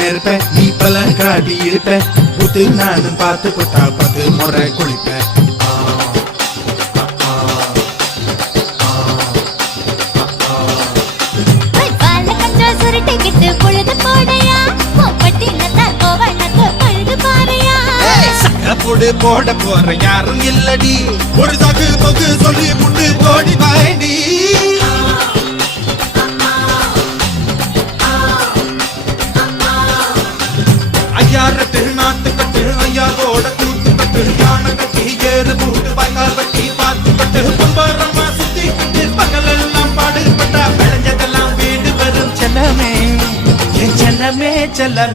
நெருப்ப நீ பல காட்டி இருப்ப புத்து நானும் பார்த்து புட்டா 10 முறை குளிப்ப போட போற யாரும் இல்லடி ஒரு சாக்கு போக்கு சொல்லி புட்டு ஓடி வாடி ஐயாரத்து நாத்து கட்டு ஐயாவோட கூத்து கட்டு யானை கட்டி ஏறு பூட்டு பாய்க்கால் வட்டி பார்த்து கட்டு பொம்பரமா சுத்தி கட்டு பகலெல்லாம் பாடுபட்டா விளைஞ்சதெல்லாம் வீடு வரும் செல்லமே என் செல்லமே செல்ல